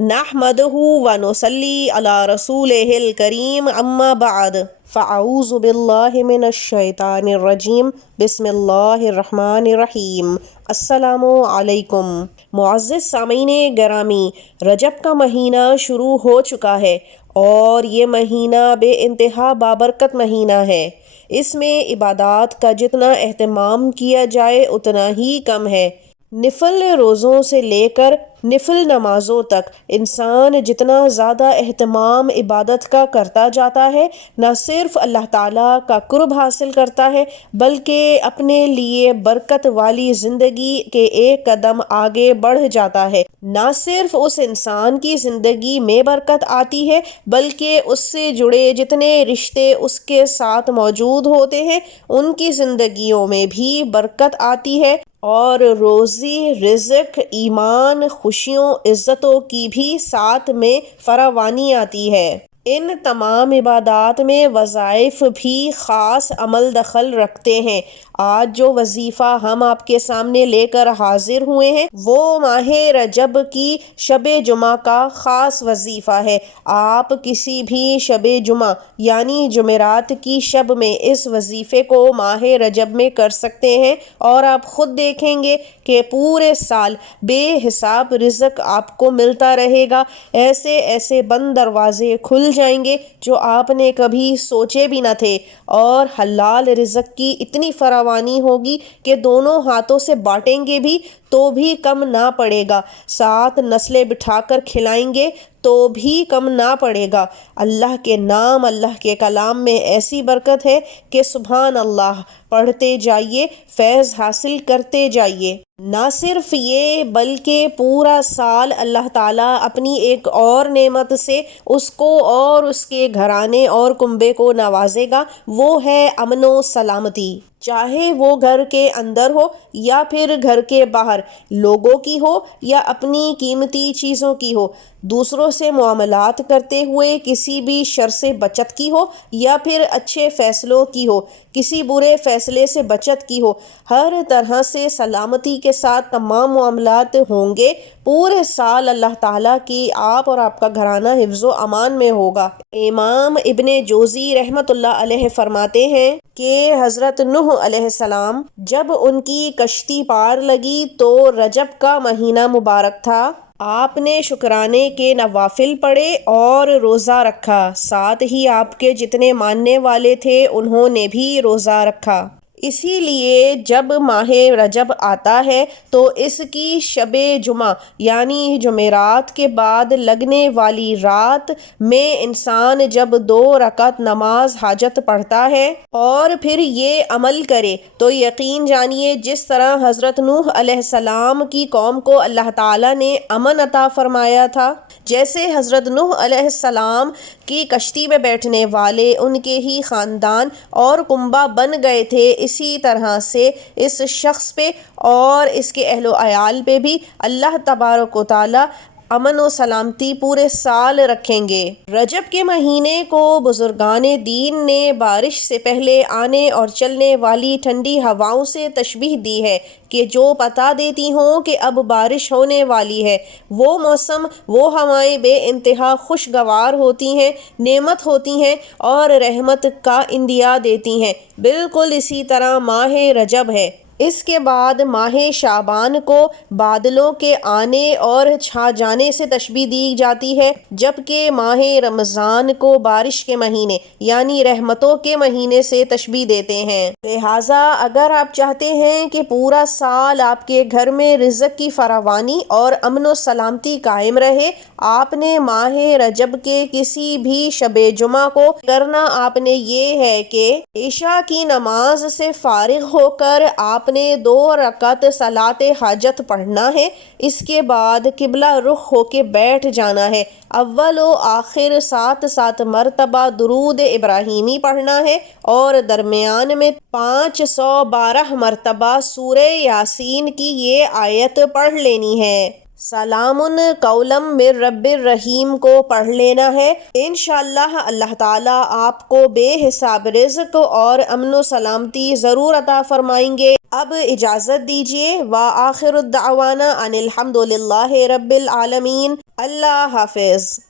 نحمدہ ونصلی علی رسولہ الکریم اما بعد فاعوذ باللہ من الشیطان الرجیم بسم اللہ الرحمن الرحیم۔ السلام علیکم معزز سامعین گرامی، رجب کا مہینہ شروع ہو چکا ہے اور یہ مہینہ بے انتہا بابرکت مہینہ ہے۔ اس میں عبادات کا جتنا اہتمام کیا جائے اتنا ہی کم ہے۔ نفل روزوں سے لے کر نفل نمازوں تک انسان جتنا زیادہ اہتمام عبادت کا کرتا جاتا ہے، نہ صرف اللہ تعالیٰ کا قرب حاصل کرتا ہے بلکہ اپنے لیے برکت والی زندگی کے ایک قدم آگے بڑھ جاتا ہے۔ نہ صرف اس انسان کی زندگی میں برکت آتی ہے بلکہ اس سے جڑے جتنے رشتے اس کے ساتھ موجود ہوتے ہیں ان کی زندگیوں میں بھی برکت آتی ہے، اور روزی، رزق، ایمان، خوشیوں، عزتوں کی بھی ساتھ میں فراوانی آتی ہے۔ ان تمام عبادات میں وظائف بھی خاص عمل دخل رکھتے ہیں۔ آج جو وظیفہ ہم آپ کے سامنے لے کر حاضر ہوئے ہیں وہ ماہ رجب کی شب جمعہ کا خاص وظیفہ ہے۔ آپ کسی بھی شب جمعہ یعنی جمعرات کی شب میں اس وظیفے کو ماہ رجب میں کر سکتے ہیں، اور آپ خود دیکھیں گے کہ پورے سال بے حساب رزق آپ کو ملتا رہے گا۔ ایسے ایسے بند دروازے کھل جائیں گے جو آپ نے کبھی سوچے بھی نہ تھے، اور حلال رزق کی اتنی فراوانی ہوگی کہ دونوں ہاتھوں سے بانٹیں گے بھی تو بھی کم نہ پڑے گا، ساتھ نسلیں بٹھا کر کھلائیں گے تو بھی کم نہ پڑے گا۔ اللہ کے نام، اللہ کے کلام میں ایسی برکت ہے کہ سبحان اللہ پڑھتے جائیے، فیض حاصل کرتے جائیے۔ نہ صرف یہ بلکہ پورا سال اللہ تعالیٰ اپنی ایک اور نعمت سے اس کو اور اس کے گھرانے اور کنبے کو نوازے گا، وہ ہے امن و سلامتی۔ چاہے وہ گھر کے اندر ہو یا پھر گھر کے باہر، لوگوں کی ہو یا اپنی قیمتی چیزوں کی ہو، دوسروں سے معاملات کرتے ہوئے کسی بھی شر سے بچت کی ہو یا پھر اچھے فیصلوں کی ہو، کسی برے فیصلے سے بچت کی ہو، ہر طرح سے سلامتی کے ساتھ تمام معاملات ہوں گے۔ پورے سال اللہ تعالیٰ کی آپ اور آپ کا گھرانہ حفظ و امان میں ہوگا۔ امام ابن جوزی رحمۃ اللہ علیہ فرماتے ہیں کہ حضرت نوح علیہ السلام جب ان کی کشتی پار لگی تو رجب کا مہینہ مبارک تھا۔ آپ نے شکرانے کے نوافل پڑھے اور روزہ رکھا، ساتھ ہی آپ کے جتنے ماننے والے تھے انہوں نے بھی روزہ رکھا۔ اسی لیے جب ماہ رجب آتا ہے تو اس کی شب جمعہ یعنی جمعرات کے بعد لگنے والی رات میں انسان جب 2 رکعت نماز حاجت پڑھتا ہے اور پھر یہ عمل کرے تو یقین جانیے جس طرح حضرت نوح علیہ السلام کی قوم کو اللہ تعالیٰ نے امن عطا فرمایا تھا، جیسے حضرت نوح علیہ السلام کی کشتی میں بیٹھنے والے ان کے ہی خاندان اور کنبہ بن گئے تھے، اسی طرح سے اس شخص پہ اور اس کے اہل و عیال پہ بھی اللہ تبارک و تعالی امن و سلامتی پورے سال رکھیں گے۔ رجب کے مہینے کو بزرگان دین نے بارش سے پہلے آنے اور چلنے والی ٹھنڈی ہواؤں سے تشبیہ دی ہے کہ جو بتا دیتی ہوں کہ اب بارش ہونے والی ہے۔ وہ موسم، وہ ہوائیں بے انتہا خوشگوار ہوتی ہیں، نعمت ہوتی ہیں اور رحمت کا عندیہ دیتی ہیں۔ بالکل اسی طرح ماہ رجب ہے۔ اس کے بعد ماہ شعبان کو بادلوں کے آنے اور چھا جانے سے تشبیہ دی جاتی ہے، جبکہ ماہ رمضان کو بارش کے مہینے یعنی رحمتوں کے مہینے سے تشبیہ دیتے ہیں۔ لہٰذا اگر آپ چاہتے ہیں کہ پورا سال آپ کے گھر میں رزق کی فراوانی اور امن و سلامتی قائم رہے، آپ نے ماہ رجب کے کسی بھی شب جمعہ کو کرنا آپ نے یہ ہے کہ عشاء کی نماز سے فارغ ہو کر آپ نے 2 رکعت صلاۃ حاجت پڑھنا ہے۔ اس کے بعد قبلہ رخ ہو کے بیٹھ جانا ہے، اول و آخر 7 مرتبہ درود ابراہیمی پڑھنا ہے اور درمیان میں 512 مرتبہ سورہ یاسین کی یہ آیت پڑھ لینی ہے۔ سلام قولم من رب الرحیم کو پڑھ لینا ہے۔ انشاءاللہ اللہ تعالیٰ آپ کو بے حساب رزق اور امن و سلامتی ضرور عطا فرمائیں گے۔ اب اجازت دیجیے، وآخر الدعوانا ان الحمد للہ رب العالمین۔ اللہ حافظ۔